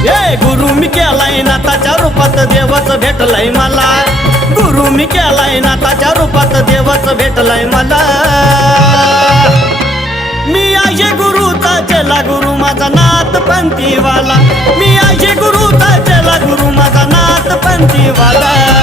ए गुरु मी केलाय नाताच्या रूपात देवच भेटलाय मला, गुरु मी केलाय नाताच्या रूपात देवच भेटलाय मला। मी आहे गुरुचा चेला, गुरु माझा नाथ पंथीवाला, मी आहे गुरुचा चेला, गुरु माझा नाथ पंथीवाला।